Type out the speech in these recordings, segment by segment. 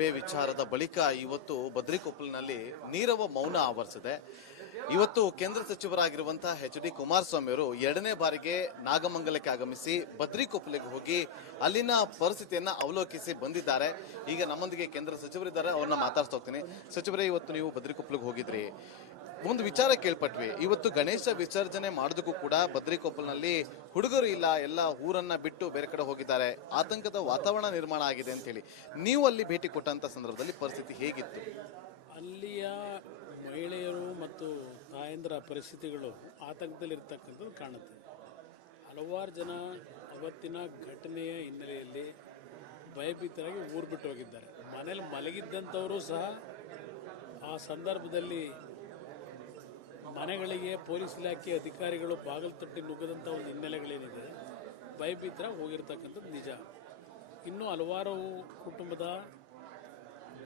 ಸಭೆ ವಿಚಾರದ ಬಳಿಕ ಇವತ್ತು ಬದ್ರಿಕೊಪ್ಪಲಿನಲ್ಲಿ ನೀರವ ಮೌನ ಆವರಿಸಿದೆ. ಇವತ್ತು ಕೇಂದ್ರ ಸಚಿವರಾಗಿರುವಂತಹ ಎಚ್.ಡಿ. ಕುಮಾರಸ್ವಾಮಿ ಅವರು ಎರಡನೇ ಬಾರಿಗೆ ನಾಗಮಂಗಲಕ್ಕೆ ಆಗಮಿಸಿ ಬದ್ರಿಕೊಪ್ಪಲಿಗೆ ಹೋಗಿ ಅಲ್ಲಿನ ಪರಿಸ್ಥಿತಿಯನ್ನ ಅವಲೋಕಿಸಿ ಬಂದಿದ್ದಾರೆ. ಈಗ ನಮ್ಮೊಂದಿಗೆ ಕೇಂದ್ರ ಸಚಿವರಿದ್ದಾರೆ, ಅವ್ರನ್ನ ಮಾತಾಡ್ತಾ ಹೋಗ್ತೀನಿ. ಸಚಿವರೇ, ಇವತ್ತು ನೀವು ಬದ್ರಿಕೊಪ್ಪಲಿಗೆ ಹೋಗಿದ್ರಿ, ಒಂದು ವಿಚಾರ ಕೇಳ್ಪಟ್ವಿ. ಇವತ್ತು ಗಣೇಶ ವಿಸರ್ಜನೆ ಮಾಡೋದಕ್ಕೂ ಕೂಡ ಬದ್ರಿಕೊಪ್ಪಲಿನಲ್ಲಿ ಹುಡುಗರು ಇಲ್ಲ, ಎಲ್ಲ ಊರನ್ನ ಬಿಟ್ಟು ಬೇರೆ ಕಡೆ ಹೋಗಿದ್ದಾರೆ, ಆತಂಕದ ವಾತಾವರಣ ನಿರ್ಮಾಣ ಆಗಿದೆ ಅಂತ ಹೇಳಿ ನೀವು ಅಲ್ಲಿ ಭೇಟಿ ಕೊಟ್ಟಂತ ಸಂದರ್ಭದಲ್ಲಿ ಪರಿಸ್ಥಿತಿ ಹೇಗಿತ್ತು? ಅಲ್ಲಿಯ ಮಹಿಳೆಯರು ಮತ್ತು ತಾಯಂದಿರ ಪರಿಸ್ಥಿತಿಗಳು ಆತಂಕದಲ್ಲಿರ್ತಕ್ಕಂಥದ್ದು ಕಾಣುತ್ತೆ. ಹಲವಾರು ಜನ ಅವತ್ತಿನ ಘಟನೆಯ ಹಿನ್ನೆಲೆಯಲ್ಲಿ ಭಯಭೀತರಾಗಿ ಊರು ಬಿಟ್ಟು ಹೋಗಿದ್ದಾರೆ. ಮನೇಲಿ ಮಲಗಿದ್ದಂಥವರು ಸಹ ಆ ಸಂದರ್ಭದಲ್ಲಿ ಮನೆಗಳಿಗೆ ಪೊಲೀಸ್ ಇಲಾಖೆ ಅಧಿಕಾರಿಗಳು ಬಾಗಿಲು ತಟ್ಟಿ ನುಗ್ಗದಂಥ ಒಂದು ಹಿನ್ನೆಲೆಗಳೇನಿದೆ, ಭಯಭೀತರಾಗಿ ಹೋಗಿರ್ತಕ್ಕಂಥದ್ದು ನಿಜ. ಇನ್ನೂ ಹಲವಾರು ಕುಟುಂಬದ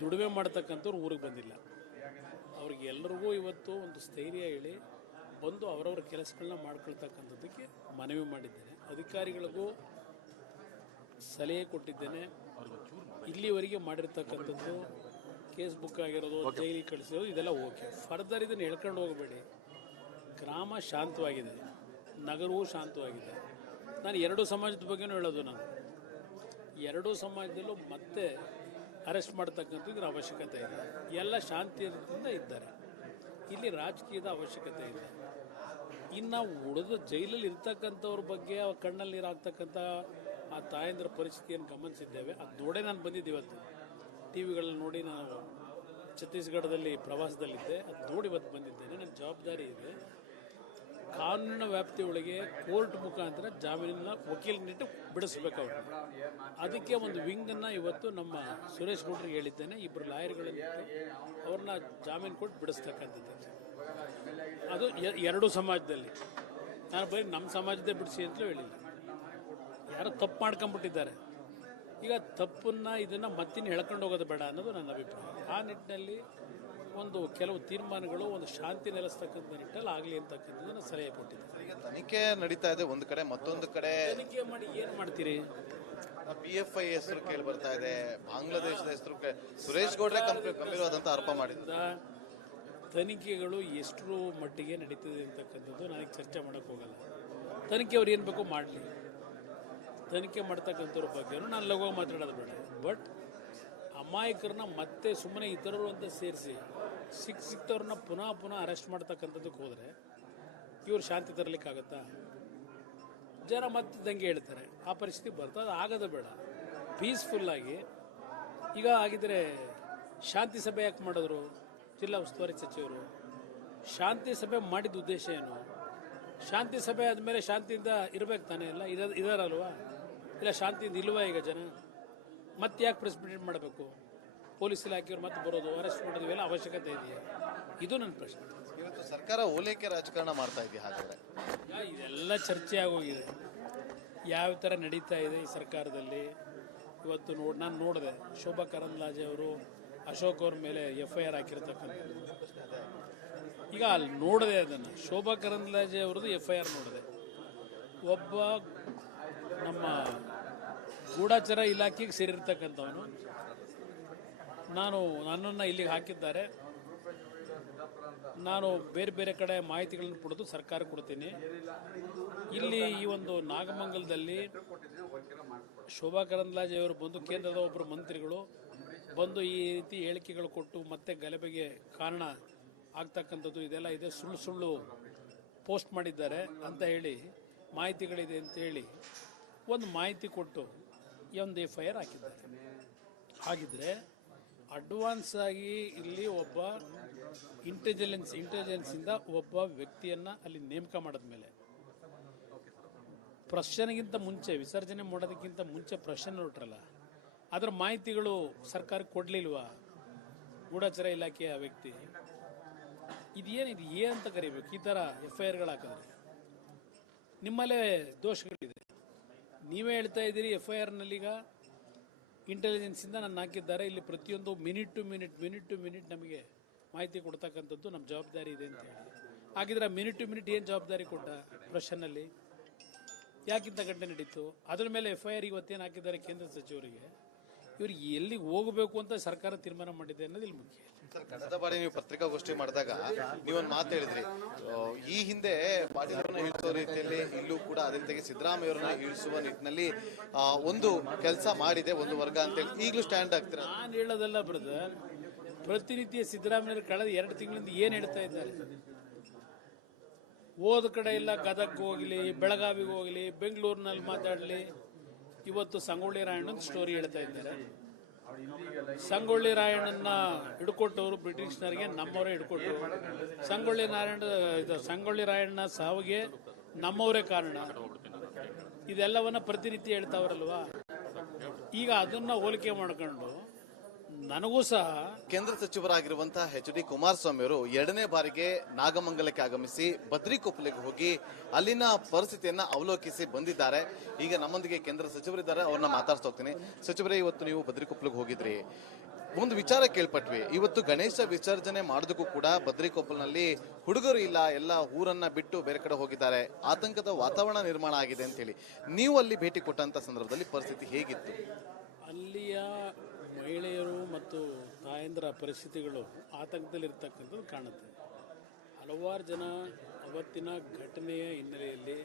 ದುಡಿಮೆ ಮಾಡ್ತಕ್ಕಂಥವ್ರು ಊರಿಗೆ ಬಂದಿಲ್ಲ. ಅವ್ರಿಗೆ ಎಲ್ಲರಿಗೂ ಇವತ್ತು ಒಂದು ಸ್ಥೈರ್ಯ ಹೇಳಿ ಬಂದು ಅವರವರ ಕೆಲಸಗಳನ್ನ ಮಾಡ್ಕೊಳ್ತಕ್ಕಂಥದ್ದಕ್ಕೆ ಮನವಿ ಮಾಡಿದ್ದೇನೆ. ಅಧಿಕಾರಿಗಳಿಗೂ ಸಲಹೆ ಕೊಟ್ಟಿದ್ದೇನೆ. ಇಲ್ಲಿವರೆಗೆ ಮಾಡಿರ್ತಕ್ಕಂಥದ್ದು ಕೇಸ್ ಬುಕ್ ಆಗಿರೋದು, ಜೈಲಿಗೆ ಕಳಿಸಿರೋದು, ಇದೆಲ್ಲ ಓಕೆ. ಫರ್ದರ್ ಇದನ್ನು ಹೇಳ್ಕೊಂಡು ಹೋಗಬೇಡಿ. ಗ್ರಾಮ ಶಾಂತವಾಗಿದೆ, ನಗರವೂ ಶಾಂತವಾಗಿದೆ. ನಾನು ಎರಡೂ ಸಮಾಜದ ಬಗ್ಗೆನೂ ಹೇಳೋದು. ನಾನು ಎರಡೂ ಸಮಾಜದಲ್ಲೂ ಮತ್ತೆ ಅರೆಸ್ಟ್ ಮಾಡ್ತಕ್ಕಂಥ ಇದರ ಅವಶ್ಯಕತೆ ಇದೆ. ಎಲ್ಲ ಶಾಂತಿಯಿಂದ ಇದ್ದಾರೆ. ಇಲ್ಲಿ ರಾಜಕೀಯದ ಅವಶ್ಯಕತೆ ಇದೆ. ಇನ್ನು ಉಳಿದು ಜೈಲಲ್ಲಿ ಇರ್ತಕ್ಕಂಥವ್ರ ಬಗ್ಗೆ ಕಣ್ಣಲ್ಲಿ ನೀರಾಗ್ತಕ್ಕಂಥ ಆ ತಾಯಂದಿರ ಪರಿಸ್ಥಿತಿಯನ್ನು ಗಮನಿಸಿದ್ದೇವೆ. ಅದು ನೋಡೇ ನಾನು ಬಂದಿದ್ದೆ. ಇವತ್ತು ಟಿ ವಿಗಳಲ್ಲಿ ನೋಡಿ ನಾನು ಛತ್ತೀಸ್ಗಢದಲ್ಲಿ ಪ್ರವಾಸದಲ್ಲಿದ್ದೆ. ಅದು ನೋಡಿ ಇವತ್ತು ಬಂದಿದ್ದೇನೆ. ನನ್ನ ಜವಾಬ್ದಾರಿ ಇದೆ. ಕಾನೂನಿನ ವ್ಯಾಪ್ತಿಯೊಳಗೆ ಕೋರ್ಟ್ ಮುಖಾಂತರ ಜಾಮೀನಿನ ವಕೀಲನಿಟ್ಟು ಬಿಡಿಸ್ಬೇಕು ಅವರು. ಅದಕ್ಕೆ ಒಂದು ವಿಂಗನ್ನು ಇವತ್ತು ನಮ್ಮ ಸುರೇಶ್ ಗೌಡ್ರಿಗೆ ಹೇಳಿದ್ದೇನೆ. ಇಬ್ಬರು ಲಾಯರ್ಗಳನ್ನು ಅವ್ರನ್ನ ಜಾಮೀನು ಕೊಟ್ಟು ಬಿಡಿಸ್ತಕ್ಕಂಥದ್ದು. ಅದು ಎರಡೂ ಸಮಾಜದಲ್ಲಿ. ನಾನು ಬರೀ ನಮ್ಮ ಸಮಾಜದೇ ಬಿಡಿಸಿ ಅಂತಲೂ ಹೇಳಿಲ್ಲ. ಯಾರೋ ತಪ್ಪು ಮಾಡ್ಕೊಂಡ್ಬಿಟ್ಟಿದ್ದಾರೆ. ಈಗ ತಪ್ಪನ್ನ ಇದನ್ನು ಮತ್ತಿನ್ನು ಹೇಳ್ಕೊಂಡು ಹೋಗೋದು ಬೇಡ ಅನ್ನೋದು ನನ್ನ ಅಭಿಪ್ರಾಯ. ಆ ನಿಟ್ಟಿನಲ್ಲಿ ಒಂದು ಕೆಲವು ತೀರ್ಮಾನಗಳು ಒಂದು ಶಾಂತಿ ನೆಲೆಸ್ತಕ್ಕಂಥ ನಿಟ್ಟಲ್ಲಿ ಆಗಲಿ ಅಂತಕ್ಕಂಥದ್ದನ್ನು ಸಲಹೆ ಕೊಟ್ಟಿದ್ದೆ. ಈಗ ತನಿಖೆ ನಡೀತಾ ಇದೆ ಒಂದು ಕಡೆ, ಮತ್ತೊಂದು ಕಡೆ ತನಿಖೆ ಮಾಡಿ ಏನು ಮಾಡ್ತೀರಿ? PFI ಹೆಸರು ಕೇಳಿ ಬರ್ತಾ ಇದೆ, ಬಾಂಗ್ಲಾದೇಶದ ಹೆಸರು ಸುರೇಶ್ ಗೌಡ್ರೆ ಗಂಭೀರವಾದಂತ ಆರೋಪ ಮಾಡಿದ್ರು. ತನಿಖೆಗಳು ಎಷ್ಟರ ಮಟ್ಟಿಗೆ ನಡೀತದೆ ಅಂತಕ್ಕಂಥದ್ದು ನನಗೆ ಚರ್ಚೆ ಮಾಡೋಕ್ಕೆ ಹೋಗಲ್ಲ. ತನಿಖೆ ಅವ್ರು ಏನು ಬೇಕೋ ಮಾಡಲಿ. ತನಿಖೆ ಮಾಡ್ತಕ್ಕಂಥವ್ರ ಬಗ್ಗೆನೂ ನಾನು ಲಘುವಾಗಿ ಮಾತಾಡೋದು ಬೇಡ. ಬಟ್ ಅಮಾಯಕರನ್ನ ಮತ್ತೆ ಸುಮ್ಮನೆ ಇತರರು ಅಂತ ಸೇರಿಸಿ ಸಿಕ್ತವ್ರನ್ನ ಪುನಃ ಅರೆಸ್ಟ್ ಮಾಡ್ತಕ್ಕಂಥದ್ದಕ್ಕೆ ಹೋದರೆ ಇವ್ರು ಶಾಂತಿ ತರಲಿಕ್ಕಾಗತ್ತಾ? ಜನ ಮತ್ತೆ ದಂಗೆ ಹೇಳ್ತಾರೆ. ಆ ಪರಿಸ್ಥಿತಿ ಬರ್ತದೆ. ಅದು ಆಗೋದು ಬೇಡ. ಪೀಸ್ಫುಲ್ಲಾಗಿ ಈಗ ಆಗಿದ್ರೆ ಶಾಂತಿ ಸಭೆ ಯಾಕೆ ಮಾಡಿದ್ರು ಜಿಲ್ಲಾ ಉಸ್ತುವಾರಿ ಸಚಿವರು? ಶಾಂತಿ ಸಭೆ ಮಾಡಿದ ಉದ್ದೇಶ ಏನು? ಶಾಂತಿ ಸಭೆ ಆದಮೇಲೆ ಶಾಂತಿಯಿಂದ ಇರಬೇಕು ತಾನೇ? ಎಲ್ಲ ಇದಾರಲ್ವಾ? ಇಲ್ಲ ಶಾಂತಿಯಿಂದ ಇಲ್ವಾ ಈಗ ಜನ? ಮತ್ತೆ ಯಾಕೆ ಪ್ರೆಸ್ ಮೀಟ್ ಮಾಡಬೇಕು? ಪೊಲೀಸ್ ಇಲಾಖೆಯವರು ಮತ್ತೆ ಬರೋದು, ಅರೆಸ್ಟ್ ಮಾಡೋದು, ಇವೆಲ್ಲ ಅವಶ್ಯಕತೆ ಇದೆಯಾ? ಇದು ನನ್ನ ಪ್ರಶ್ನೆ. ಇವತ್ತು ಸರ್ಕಾರ ಓಲೈಕೆ ರಾಜಕಾರಣ ಮಾಡ್ತಾ ಇದೆಯಾ? ಹಾಗಾದ್ರೆ ಇದೆಲ್ಲ ಚರ್ಚೆ ಆಗೋಗಿದೆ. ಯಾವ ಥರ ನಡೀತಾ ಇದೆ ಈ ಸರ್ಕಾರದಲ್ಲಿ. ಇವತ್ತು ನಾನು ನೋಡಿದೆ, ಶೋಭಾ ಕರಂದ್ಲಾಜೆ ಅವರು ಅಶೋಕ್ ಅವ್ರ ಮೇಲೆ FIR ಹಾಕಿರ್ತಕ್ಕಂಥದ್ದು. ಈಗ ಅಲ್ಲಿ ನೋಡಿದೆ, ಅದನ್ನು ಶೋಭಾ ಕರಂದ್ಲಾಜೆ ಅವ್ರದ್ದು FIR ನೋಡಿದೆ. ಒಬ್ಬ ನಮ್ಮ ಗೂಢಾಚಾರ ಇಲಾಖೆಗೆ ಸೇರಿರ್ತಕ್ಕಂಥವನು. ನನ್ನನ್ನು ಇಲ್ಲಿಗೆ ಹಾಕಿದ್ದಾರೆ. ನಾನು ಬೇರೆ ಬೇರೆ ಕಡೆ ಮಾಹಿತಿಗಳನ್ನು ಪಡೆದು ಸರ್ಕಾರ ಕೊಡ್ತೀನಿ. ಇಲ್ಲಿ ಈ ಒಂದು ನಾಗಮಂಗಲದಲ್ಲಿ ಶೋಭಾ ಕರಂದ್ಲಾಜೆ ಅವರು ಬಂದು, ಕೇಂದ್ರದ ಒಬ್ಬರು ಮಂತ್ರಿಗಳು ಬಂದು ಈ ರೀತಿ ಹೇಳಿಕೆಗಳು ಕೊಟ್ಟು ಮತ್ತೆ ಗಲಭೆಗೆ ಕಾರಣ ಆಗ್ತಕ್ಕಂಥದ್ದು ಇದೆಲ್ಲ ಇದೆ, ಸುಳ್ಳು ಪೋಸ್ಟ್ ಮಾಡಿದ್ದಾರೆ ಅಂತ ಹೇಳಿ, ಮಾಹಿತಿಗಳಿದೆ ಅಂತ ಹೇಳಿ ಒಂದು ಮಾಹಿತಿ ಕೊಟ್ಟು ಒಂದು FIR ಹಾಕಿದ್ದಾರೆ. ಹಾಗಿದ್ರೆ ಅಡ್ವಾನ್ಸ್ ಆಗಿ ಇಲ್ಲಿ ಒಬ್ಬ ಇಂಟೆಲಿಜೆನ್ಸಿಂದ ಒಬ್ಬ ವ್ಯಕ್ತಿಯನ್ನು ಅಲ್ಲಿ ನೇಮಕ ಮಾಡಿದ ಮೇಲೆ ಪ್ರಶ್ನೆಗಿಂತ ಮುಂಚೆ, ವಿಸರ್ಜನೆ ಮಾಡೋದಕ್ಕಿಂತ ಮುಂಚೆ ಪ್ರಶ್ನೆ ಹೊರಟ್ರಲ್ಲ, ಅದರ ಮಾಹಿತಿಗಳು ಸರ್ಕಾರಕ್ಕೆ ಕೊಡಲಿಲ್ವಾ ಗೂಢಾಚಾರ ಇಲಾಖೆಯ ವ್ಯಕ್ತಿ? ಇದೇನಿದು ಅಂತ ಕರಿಬೇಕು? ಈ ಥರ FIRಗಳು ಹಾಕಿದ್ರೆ ನಿಮ್ಮಲ್ಲೇ ದೋಷಗಳಿದೆ. ನೀವೇ ಹೇಳ್ತಾ ಇದ್ದೀರಿ FIRನಲ್ಲೀಗ ಇಂಟೆಲಿಜೆನ್ಸಿಂದ ನನ್ನ ಹಾಕಿದ್ದಾರೆ, ಇಲ್ಲಿ ಪ್ರತಿಯೊಂದು ಮಿನಿಟ್ ಟು ಮಿನಿಟ್ ನಮಗೆ ಮಾಹಿತಿ ಕೊಡ್ತಕ್ಕಂಥದ್ದು ನಮ್ಮ ಜವಾಬ್ದಾರಿ ಇದೆ ಅಂತ ಹೇಳಿ. ಹಾಗಿದ್ರೆ ಮಿನಿಟ್ ಟು ಮಿನಿಟ್ ಏನು ಜವಾಬ್ದಾರಿ ಕೊಟ್ಟ ಪ್ರಶ್ನೆಯಲ್ಲಿ? ಯಾಕಿಂತ ಘಟನೆ ನಡೀತು? ಅದರ ಮೇಲೆ FIR ಇವತ್ತೇನು ಹಾಕಿದ್ದಾರೆ ಕೇಂದ್ರ ಸಚಿವರಿಗೆ? ಇವ್ರಿಗೆ ಎಲ್ಲಿಗೆ ಹೋಗಬೇಕು ಅಂತ ಸರ್ಕಾರ ತೀರ್ಮಾನ ಮಾಡಿದೆ ಅನ್ನೋದು ಇಲ್ಲಿ ಮುಖ್ಯ. ಸರ್, ಕಳೆದ ಬಾರಿ ನೀವು ಪತ್ರಿಕಾಗೋಷ್ಠಿ ಮಾಡಿದಾಗ ನೀವೊಂದು ಮಾತು ಹೇಳಿದ್ರಿ, ಈ ಹಿಂದೆ ಪಾಟೀಲ್ ಅವರನ್ನ ಇಳಿಸುವ ರೀತಿಯಲ್ಲಿ ಇಲ್ಲೂ ಕೂಡ ಅದೇ ರೀತಿಯಾಗಿ ಸಿದ್ದರಾಮಯ್ಯ ಅವರನ್ನ ಇಳಿಸುವ ನಿಟ್ಟಿನಲ್ಲಿ ಒಂದು ಕೆಲಸ ಮಾಡಿದೆ ಒಂದು ವರ್ಗ ಅಂತೇಳಿ ಈಗಲೂ ಸ್ಟ್ಯಾಂಡ್ ಆಗ್ತೀರಾ? ನಾನು ಹೇಳೋದಲ್ಲ ಬ್ರದರ್, ಪ್ರತಿನಿತ್ಯ ಸಿದ್ದರಾಮಯ್ಯ ಕಳೆದ 2 ತಿಂಗಳಿಂದ ಏನು ಹೇಳ್ತಾ ಇದ್ದಾರೆ? ಹೋದ ಕಡೆ ಇಲ್ಲ, ಗದಗ್ ಹೋಗಲಿ, ಬೆಳಗಾವಿಗೆ ಹೋಗಲಿ, ಬೆಂಗಳೂರಿನಲ್ಲಿ ಮಾತಾಡಲಿ, ಇವತ್ತು ಸಂಗೊಳ್ಳಿ ರಾಯಣ್ಣನ ಸ್ಟೋರಿ ಹೇಳ್ತಾ ಇದ್ದಾರೆ. ಸಂಗೊಳ್ಳಿ ರಾಯಣ್ಣನ ಹಿಡ್ಕೊಟ್ಟವರು ಬ್ರಿಟಿಷ್ನರಿಗೆ ನಮ್ಮವರೇ ಹಿಡ್ಕೊಟ್ಟರು. ಸಂಗೊಳ್ಳಿ ರಾಯಣ್ಣ ಸಾವಿಗೆ ನಮ್ಮವರೇ ಕಾರಣ. ಇದೆಲ್ಲವನ್ನ ಪ್ರತಿನಿತ್ಯ ಹೇಳ್ತಾವ್ರಲ್ವಾ? ಈಗ ಅದನ್ನ ಹೋಲಿಕೆ ಮಾಡ್ಕೊಂಡು ನನಗೂ ಸಹ ಕೇಂದ್ರ ಸಚಿವರಾಗಿರುವಂತಹ ಎಚ್.ಡಿ. ಕುಮಾರಸ್ವಾಮಿ ಅವರು 2ನೇ ಬಾರಿಗೆ ನಾಗಮಂಗಲಕ್ಕೆ ಆಗಮಿಸಿ ಬದ್ರಿಕೊಪ್ಪಲಿಗೆ ಹೋಗಿ ಅಲ್ಲಿನ ಪರಿಸ್ಥಿತಿಯನ್ನ ಅವಲೋಕಿಸಿ ಬಂದಿದ್ದಾರೆ. ಈಗ ನಮ್ಮೊಂದಿಗೆ ಕೇಂದ್ರ ಸಚಿವರಿದ್ದಾರೆ, ಅವ್ರನ್ನ ಮಾತಾಡ್ತಾ ಹೋಗ್ತೀನಿ. ಸಚಿವರೇ, ಇವತ್ತು ನೀವು ಬದ್ರಿಕೊಪ್ಪಲಿಗೆ ಹೋಗಿದ್ರಿ, ಒಂದು ವಿಚಾರ ಕೇಳ್ಪಟ್ವಿ. ಇವತ್ತು ಗಣೇಶ ವಿಸರ್ಜನೆ ಮಾಡೋದಕ್ಕೂ ಕೂಡ ಬದ್ರಿಕೊಪ್ಪಲಿನಲ್ಲಿ ಹುಡುಗರು ಇಲ್ಲ, ಎಲ್ಲ ಊರನ್ನ ಬಿಟ್ಟು ಬೇರೆ ಕಡೆ ಹೋಗಿದ್ದಾರೆ, ಆತಂಕದ ವಾತಾವರಣ ನಿರ್ಮಾಣ ಆಗಿದೆ ಅಂತ ಹೇಳಿ ನೀವು ಅಲ್ಲಿ ಭೇಟಿ ಕೊಟ್ಟಂತ ಸಂದರ್ಭದಲ್ಲಿ ಪರಿಸ್ಥಿತಿ ಹೇಗಿತ್ತು? ಅಲ್ಲಿಯ ಮಹಿಳೆಯರು ಮತ್ತು ತಾಯಂದಿರ ಪರಿಸ್ಥಿತಿಗಳು ಆತಂಕದಲ್ಲಿರ್ತಕ್ಕಂಥದ್ದು ಕಾಣುತ್ತೆ. ಹಲವಾರು ಜನ ಅವತ್ತಿನ ಘಟನೆಯ ಹಿನ್ನೆಲೆಯಲ್ಲಿ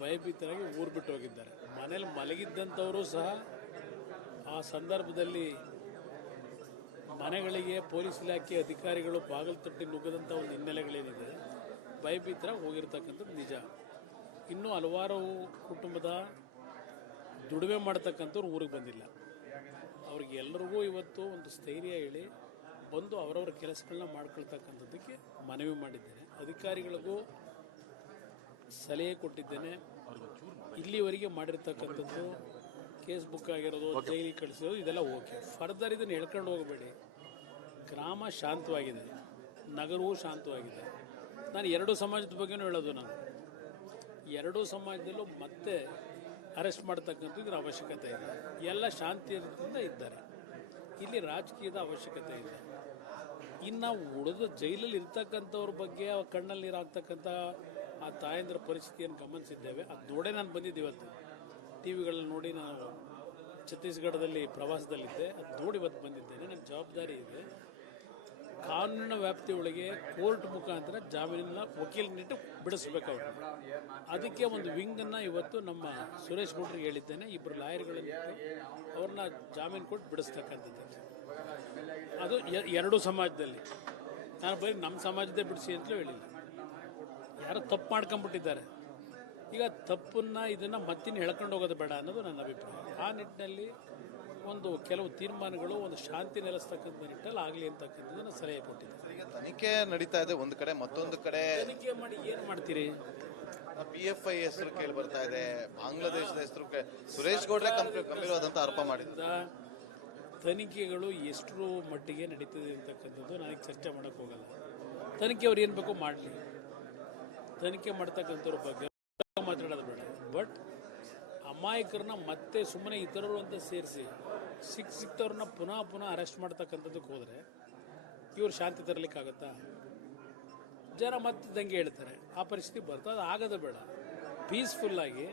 ಭಯಭೀತರಾಗಿ ಊರು ಬಿಟ್ಟು ಹೋಗಿದ್ದಾರೆ. ಮನೇಲಿ ಮಲಗಿದ್ದಂಥವರು ಸಹ ಆ ಸಂದರ್ಭದಲ್ಲಿ ಮನೆಗಳಿಗೆ ಪೊಲೀಸ್ ಇಲಾಖೆ ಅಧಿಕಾರಿಗಳು ಬಾಗಿಲು ತಟ್ಟಿ ನುಗ್ಗದಂಥ ಒಂದು ಹಿನ್ನೆಲೆಗಳೇನಿದೆ, ಭಯಭೀತರಾಗಿ ಹೋಗಿರ್ತಕ್ಕಂಥದ್ದು ನಿಜ. ಇನ್ನೂ ಹಲವಾರು ಕುಟುಂಬದ ದುಡಿಮೆ ಮಾಡ್ತಕ್ಕಂಥವ್ರು ಊರಿಗೆ ಬಂದಿಲ್ಲ. ಅವ್ರಿಗೆ ಎಲ್ಲರಿಗೂ ಇವತ್ತು ಒಂದು ಸ್ಥೈರ್ಯ ಹೇಳಿ ಬಂದು ಅವರವರ ಕೆಲಸಗಳನ್ನ ಮಾಡ್ಕೊಳ್ತಕ್ಕಂಥದ್ದಕ್ಕೆ ಮನವಿ ಮಾಡಿದ್ದೇನೆ. ಅಧಿಕಾರಿಗಳಿಗೂ ಸಲಹೆ ಕೊಟ್ಟಿದ್ದೇನೆ. ಇಲ್ಲಿವರೆಗೆ ಮಾಡಿರ್ತಕ್ಕಂಥದ್ದು ಕೇಸ್ ಬುಕ್ ಆಗಿರೋದು, ಜೈಲಿಗೆ ಕಳಿಸೋದು, ಇದೆಲ್ಲ ಓಕೆ. ಫರ್ದರ್ ಇದನ್ನು ಹೇಳ್ಕೊಂಡು ಹೋಗಬೇಡಿ. ಗ್ರಾಮ ಶಾಂತವಾಗಿದೆ, ನಗರವೂ ಶಾಂತವಾಗಿದೆ. ನಾನು 2 ಸಮಾಜದ ಬಗ್ಗೆನೂ ಹೇಳೋದು. ನಾನು 2 ಸಮಾಜದಲ್ಲೂ ಮತ್ತೆ ಅರೆಸ್ಟ್ ಮಾಡ್ತಕ್ಕಂಥ ಇದರ ಅವಶ್ಯಕತೆ ಇದೆ. ಎಲ್ಲ ಶಾಂತಿಯಿಂದ ಇದ್ದಾರೆ. ಇಲ್ಲಿ ರಾಜಕೀಯದ ಅವಶ್ಯಕತೆ ಇದೆ. ಇನ್ನು ಉಳಿದ ಜೈಲಲ್ಲಿ ಇರ್ತಕ್ಕಂಥವ್ರ ಬಗ್ಗೆ ಕಣ್ಣಲ್ಲಿ ನೀರು ಹಾಕ್ತಕ್ಕಂಥ ಆ ತಾಯಂದ್ರ ಪರಿಸ್ಥಿತಿಯನ್ನು ಗಮನಿಸಿದ್ದೇವೆ. ಅದು ನೋಡೇ ನಾನು ಬಂದಿದ್ದೆ. ಇವತ್ತು ಟಿ ವಿಗಳಲ್ಲಿ ನೋಡಿ, ನಾನು ಛತ್ತೀಸ್ಗಢದಲ್ಲಿ ಪ್ರವಾಸದಲ್ಲಿದ್ದೆ, ಅದು ನೋಡಿ ಇವತ್ತು ಬಂದಿದ್ದೇನೆ. ನನ್ನ ಜವಾಬ್ದಾರಿ ಇದೆ. ಕಾನೂನಿನ ವ್ಯಾಪ್ತಿಯೊಳಗೆ ಕೋರ್ಟ್ ಮುಖಾಂತರ ಜಾಮೀನಿನ ವಕೀಲನಿಟ್ಟು ಬಿಡಿಸ್ಬೇಕು ಅವರು. ಅದಕ್ಕೆ ಒಂದು ವಿಂಗನ್ನು ಇವತ್ತು ನಮ್ಮ ಸುರೇಶ್ ಗೌಡ್ರಿಗೆ ಹೇಳಿದ್ದೇನೆ. 2 ಲಾಯರ್ಗಳನ್ನು ಅವ್ರನ್ನ ಜಾಮೀನು ಕೊಟ್ಟು ಬಿಡಿಸ್ತಕ್ಕಂಥದ್ದು. ಅದು 2 ಸಮಾಜದಲ್ಲಿ. ನಾನು ಬರೀ ನಮ್ಮ ಸಮಾಜದೇ ಬಿಡಿಸಿ ಅಂತಲೂ ಹೇಳಿಲ್ಲ. ಯಾರೋ ತಪ್ಪು ಮಾಡ್ಕೊಂಡ್ಬಿಟ್ಟಿದ್ದಾರೆ. ಈಗ ತಪ್ಪನ್ನ ಇದನ್ನು ಮತ್ತಿನ್ನು ಹೇಳ್ಕೊಂಡು ಹೋಗೋದು ಬೇಡ ಅನ್ನೋದು ನನ್ನ ಅಭಿಪ್ರಾಯ. ಆ ನಿಟ್ಟಿನಲ್ಲಿ ಒಂದು ಕೆಲವು ತೀರ್ಮಾನಗಳು ಒಂದು ಶಾಂತಿ ನೆಲೆಸ್ತಕ್ಕಂಥ ನಿಟ್ಟಲ್ಲಿ ಆಗಲಿ ಅಂತಕ್ಕಂಥದ್ದನ್ನು ಸಲಹೆ ಕೊಟ್ಟಿದ್ದಾರೆ. ಈಗ ತನಿಖೆ ನಡೀತಾ ಇದೆ ಒಂದು ಕಡೆ, ಮತ್ತೊಂದು ಕಡೆ ತನಿಖೆ ಮಾಡಿ ಏನು ಮಾಡ್ತೀರಿ? PFI ಹೆಸರು ಕೇಳಿ ಬರ್ತಾ ಇದೆ, ಬಾಂಗ್ಲಾದೇಶದ ಹೆಸರು ಸುರೇಶ್ ಗೌಡ್ರೆ ಗಂಭೀರವಾದಂತಹ ಆರೋಪ ಮಾಡಿದ್ದಾರೆ. ತನಿಖೆಗಳು ಎಷ್ಟು ಮಟ್ಟಿಗೆ ನಡೀತದೆ ಅಂತಕ್ಕಂಥದ್ದು ನನಗೆ ಚರ್ಚೆ ಮಾಡೋಕ್ಕೆ ಹೋಗಲ್ಲ. ತನಿಖೆ ಅವ್ರು ಏನು ಬೇಕೋ ಮಾಡಲಿ. ತನಿಖೆ ಮಾಡ್ತಕ್ಕಂಥವ್ರ ಬಗ್ಗೆ ಮಾತಾಡೋದು ಬೇಡ. ಬಟ್ ಅಮಾಯಕರನ್ನ ಮತ್ತೆ ಸುಮ್ಮನೆ ಇತರರು ಅಂತ ಸೇರಿಸಿ ಸಿಕ್ತವ್ರನ್ನ ಪುನಃ ಅರೆಸ್ಟ್ ಮಾಡ್ತಕ್ಕಂಥದ್ದಕ್ಕೆ ಹೋದರೆ ಇವ್ರು ಶಾಂತಿ ತರಲಿಕ್ಕಾಗತ್ತಾ? ಜನ ಮತ್ತೆ ದಂಗೆ ಹೇಳ್ತಾರೆ. ಆ ಪರಿಸ್ಥಿತಿ ಬರ್ತದೆ. ಅದು ಆಗೋದು ಬೇಡ. ಪೀಸ್ಫುಲ್ಲಾಗಿ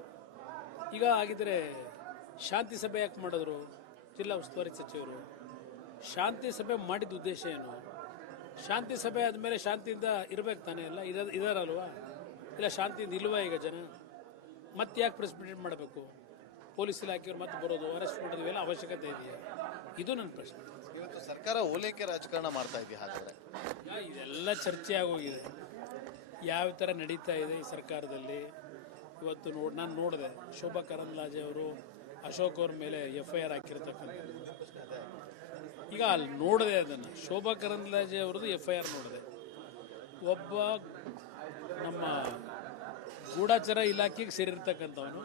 ಈಗ ಆಗಿದ್ರೆ ಶಾಂತಿ ಸಭೆ ಯಾಕೆ ಮಾಡಿದ್ರು ಜಿಲ್ಲಾ ಉಸ್ತುವಾರಿ ಸಚಿವರು? ಶಾಂತಿ ಸಭೆ ಮಾಡಿದ ಉದ್ದೇಶ ಏನು? ಶಾಂತಿ ಸಭೆ ಆದಮೇಲೆ ಶಾಂತಿಯಿಂದ ಇರಬೇಕು ತಾನೇ? ಎಲ್ಲ ಇದಾರಲ್ವಾ? ಇಲ್ಲ ಶಾಂತಿಯಿಂದ ಇಲ್ವಾ ಈಗ ಜನ? ಮತ್ತೆ ಯಾಕೆ ಪ್ರೆಸ್ ಮೀಟ್ ಮಾಡಬೇಕು? ಪೊಲೀಸ್ ಇಲಾಖೆಯವ್ರು ಮತ್ತೆ ಬರೋದು, ಅರೆಸ್ಟ್ ಮಾಡೋದು, ಇವೆಲ್ಲ ಅವಶ್ಯಕತೆ ಇದೆಯಾ? ಇದು ನನ್ನ ಪ್ರಶ್ನೆ. ಇವತ್ತು ಸರ್ಕಾರ ಓಲೈಕೆ ರಾಜಕಾರಣ ಮಾಡ್ತಾ ಇದೆಯಾ? ಹಾಗಾದ್ರೆ ಇದೆಲ್ಲ ಚರ್ಚೆ ಆಗೋಗಿದೆ. ಯಾವ ಥರ ನಡೀತಾ ಇದೆ ಈ ಸರ್ಕಾರದಲ್ಲಿ. ಇವತ್ತು ನಾನು ನೋಡಿದೆ, ಶೋಭಾ ಕರಂದ್ಲಾಜೆ ಅವರು ಅಶೋಕ್ ಅವ್ರ ಮೇಲೆ FIR ಹಾಕಿರ್ತಕ್ಕಂಥದ್ದು. ಈಗ ಅಲ್ಲಿ ನೋಡಿದೆ, ಅದನ್ನು ಶೋಭಾ ಕರಂದ್ಲಾಜೆ ಅವ್ರದ್ದು FIR ನೋಡಿದೆ. ಒಬ್ಬ ನಮ್ಮ ಗೂಢಾಚಾರ ಇಲಾಖೆಗೆ ಸೇರಿರ್ತಕ್ಕಂಥವನು.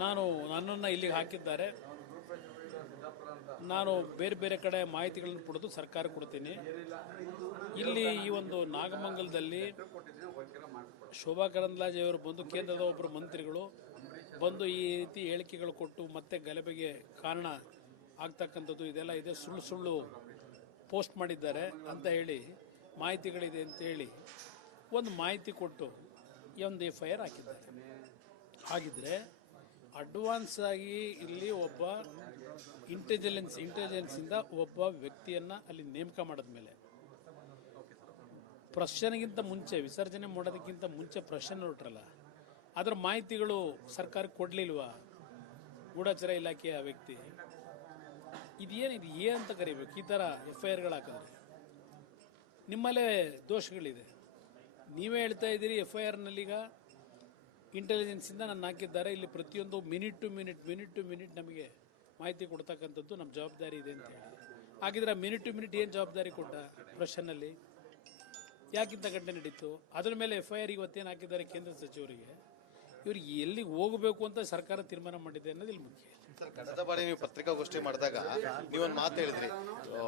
ನನ್ನನ್ನು ಇಲ್ಲಿಗೆ ಹಾಕಿದ್ದಾರೆ. ನಾನು ಬೇರೆ ಕಡೆ ಮಾಹಿತಿಗಳನ್ನು ಪಡೆದು ಸರ್ಕಾರ ಕೊಡ್ತೀನಿ. ಇಲ್ಲಿ ಈ ಒಂದು ನಾಗಮಂಗಲದಲ್ಲಿ ಶೋಭಾ ಕರಂದ್ಲಾಜೆ ಅವರು ಬಂದು, ಕೇಂದ್ರದ ಒಬ್ಬರು ಮಂತ್ರಿಗಳು ಬಂದು ಈ ರೀತಿ ಹೇಳಿಕೆಗಳು ಕೊಟ್ಟು ಮತ್ತೆ ಗಲಭೆಗೆ ಕಾರಣ ಆಗ್ತಕ್ಕಂಥದ್ದು ಇದೆಲ್ಲ ಇದೆ, ಸುಳ್ಳು ಪೋಸ್ಟ್ ಮಾಡಿದ್ದಾರೆ ಅಂತ ಹೇಳಿ, ಮಾಹಿತಿಗಳಿದೆ ಅಂತ ಹೇಳಿ ಒಂದು ಮಾಹಿತಿ ಕೊಟ್ಟು ಒಂದು FIR ಹಾಕಿದ್ದಾರೆ. ಹಾಗಿದ್ರೆ ಅಡ್ವಾನ್ಸ್ ಆಗಿ ಇಲ್ಲಿ ಒಬ್ಬ ಇಂಟೆಲಿಜೆನ್ಸಿಂದ ಒಬ್ಬ ವ್ಯಕ್ತಿಯನ್ನು ಅಲ್ಲಿ ನೇಮಕ ಮಾಡಿದ್ಮೇಲೆ ಪ್ರಶ್ನೆಗಿಂತ ಮುಂಚೆ ವಿಸರ್ಜನೆ ಮಾಡೋದಕ್ಕಿಂತ ಮುಂಚೆ ಪ್ರಶ್ನೆ ಹೊರಟ್ರಲ್ಲ, ಅದರ ಮಾಹಿತಿಗಳು ಸರ್ಕಾರಕ್ಕೆ ಕೊಡಲಿಲ್ವಾ? ಗೂಢಚರ ಇಲಾಖೆಯ ವ್ಯಕ್ತಿ ಇದೇನಿದು ಅಂತ ಕರಿಬೇಕು? ಈ ಥರ FIR ಹಾಕಿದ್ರೆ ನಿಮ್ಮಲ್ಲೇ ದೋಷಗಳಿದೆ. ನೀವೇ ಹೇಳ್ತಾ ಇದ್ದೀರಿ FIRನಲ್ಲೀಗ ಇಂಟೆಲಿಜೆನ್ಸಿಂದ ನಾನು ಹಾಕಿದ್ದಾರೆ, ಇಲ್ಲಿ ಪ್ರತಿಯೊಂದು ಮಿನಿಟ್ ಟು ಮಿನಿಟ್ ನಮಗೆ ಮಾಹಿತಿ ಕೊಡ್ತಕ್ಕಂಥದ್ದು ನಮ್ಮ ಜವಾಬ್ದಾರಿ ಇದೆ ಅಂತ ಹೇಳಿ. ಹಾಗಿದ್ರೆ ಮಿನಿಟ್ ಟು ಮಿನಿಟ್ ಏನು ಜವಾಬ್ದಾರಿ ಕೊಟ್ಟ ಪ್ರಶ್ನೆಯಲ್ಲಿ? ಯಾಕಿಂತ ಘಟನೆ ನಡೀತು? ಅದರ ಮೇಲೆ FIR ಇವತ್ತೇನು ಹಾಕಿದ್ದಾರೆ ಕೇಂದ್ರ ಸಚಿವರಿಗೆ, ಇವ್ರಿಗೆ ಎಲ್ಲಿಗೆ ಹೋಗಬೇಕು ಅಂತ ಸರ್ಕಾರ ತೀರ್ಮಾನ ಮಾಡಿದೆ ಅನ್ನೋದು ಇಲ್ಲಿ ಮುಖ್ಯ. ಸರ್, ಕಳೆದ ಬಾರಿ ನೀವು ಪತ್ರಿಕಾಗೋಷ್ಠಿ ಮಾಡಿದಾಗ ನೀವೊಂದು ಮಾತು ಹೇಳಿದ್ರಿ,